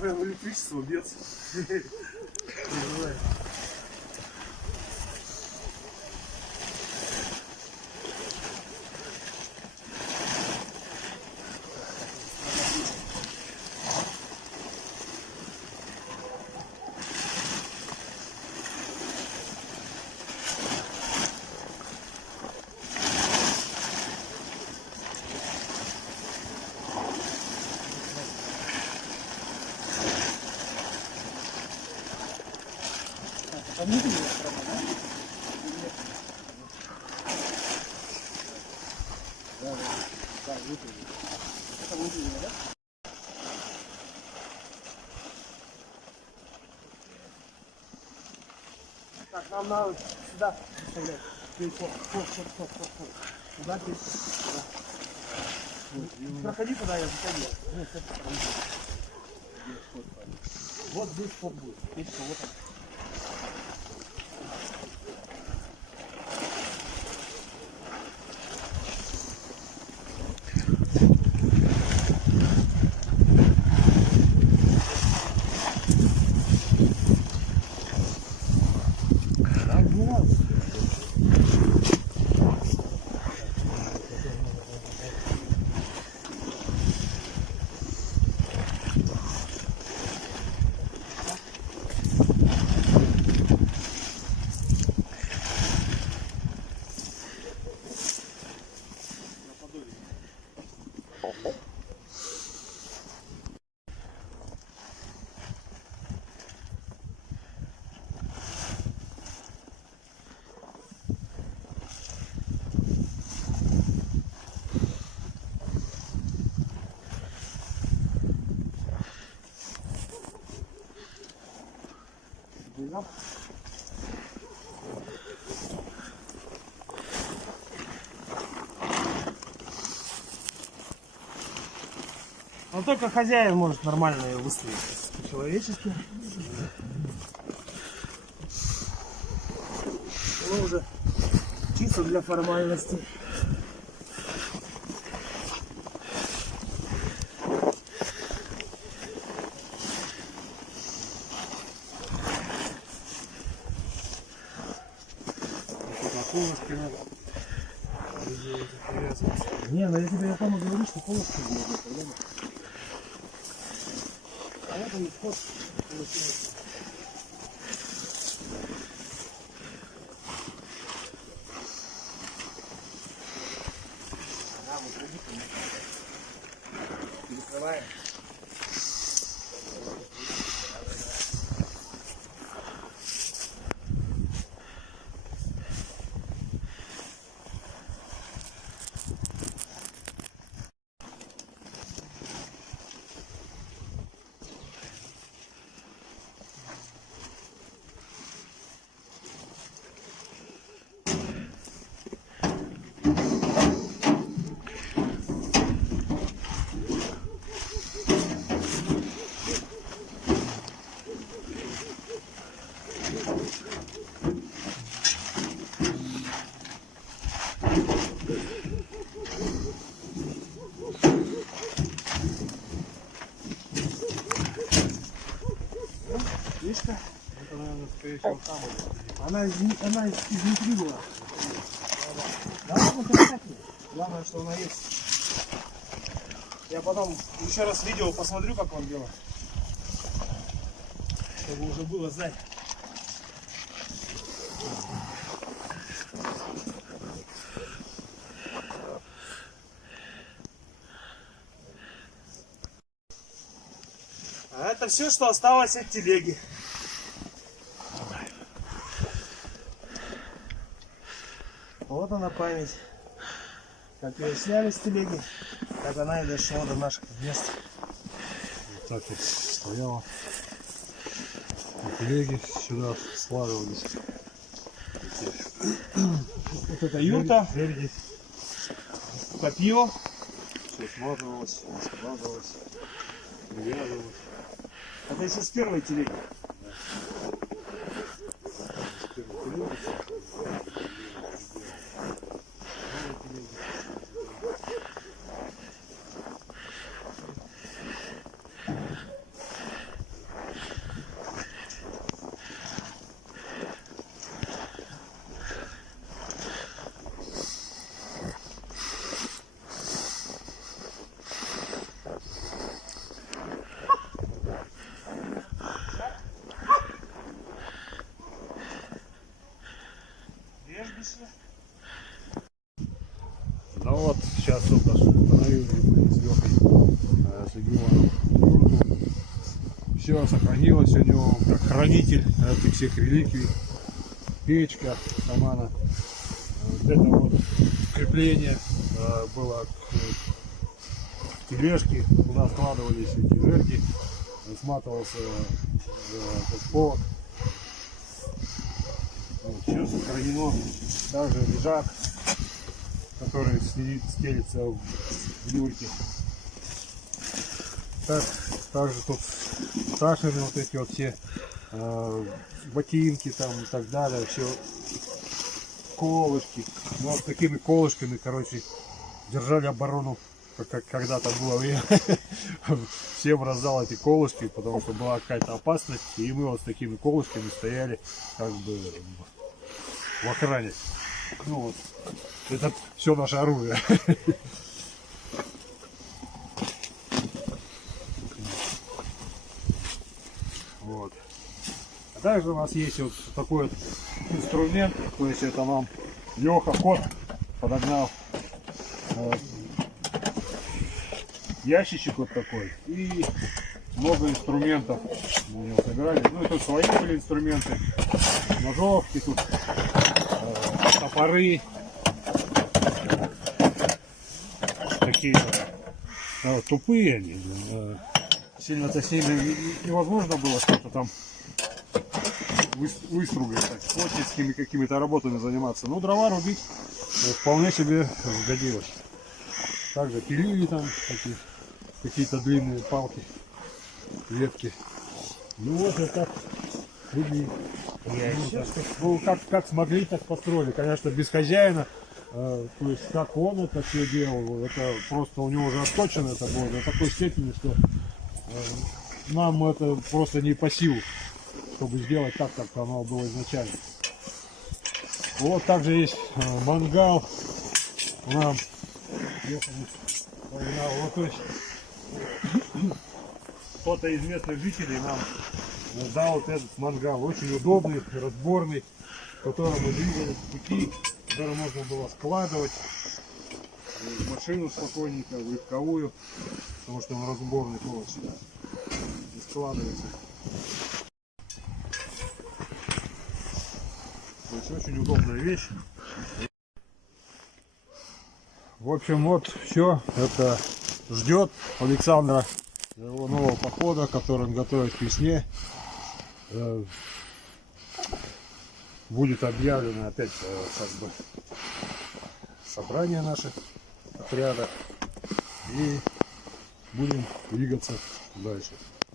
Прям электричество бьется. Там не видно сторона, да? Да, выпили. Это выпили, да? Так, нам надо сюда вставлять. Ход. Сюда, сюда. Проходи туда, я заходи. Вот здесь ход будет. Видишь, вот он. Но только хозяин может нормально ее выставить по-человечески. Ну уже чисто для формальности. Колышки надо. Не, ну я тебе потом говорю, что колышки можно проблема. А вот он вход получается. Ага, вот перекрываем. Видишь-ка? Это, наверное, скорее всего, там будет. Она изнутри была. Да, вот это главное, что она есть. Я потом еще раз видео посмотрю, как он делает. Чтобы уже было знать. А это все, что осталось от телеги. Вот она память. Как ее сняли с телеги, как она и дошла до наших мест. Вот так вот стояла. И телеги сюда складывались. Вот это юрта, Жерди. копье. Все смазывалось, складывалось, привязывалось. Это еще с первой телеги. все сохранилось у него как хранитель этих всех реликвий. Печка, сама это вот крепление было к тележке, куда складывались эти жерди, сматывался этот повод. Вот, все сохранено. Также лежак, который стелится в люльке. Также тут сташины вот эти вот все ботинки там и так далее, все колышки. Ну, вот такими колышками, короче, держали оборону, как когда-то было время. Всем раздал эти колышки, потому что была какая-то опасность, и мы вот с такими колышками стояли как бы в охране. Ну вот, это все наше оружие. Вот. А также у нас есть вот такой вот инструмент, то есть это нам Леха, кот, подогнал ящичек вот такой и много инструментов мы у него собирали. Ну и тут свои были инструменты, ножовки, тут топоры такие тупые они. Сильно-то с ними невозможно было что-то там выстругать, так, плотницкими какими-то работами заниматься. Но дрова рубить вполне себе сгодилось. Также пилили там какие-то длинные палки, ветки. Ну вот и так рубили. Ну, как смогли, так построили. Конечно, без хозяина. То есть как он это все делал, это просто у него уже отточено это было до такой степени, что нам это просто не по силу, чтобы сделать так, как оно было изначально. Вот также есть мангал. Нам вот, то есть кто-то из местных жителей нам дал вот этот мангал, очень удобный, разборный, в котором мы двигались в пути, который можно было складывать в машину спокойненько, в легковую, потому что он разборный очень и складывается. То есть очень удобная вещь. В общем, вот все это ждет Александра его нового похода, который он готовит к весне. Будет объявлено опять как бы собрание наше отряда и будем двигаться дальше.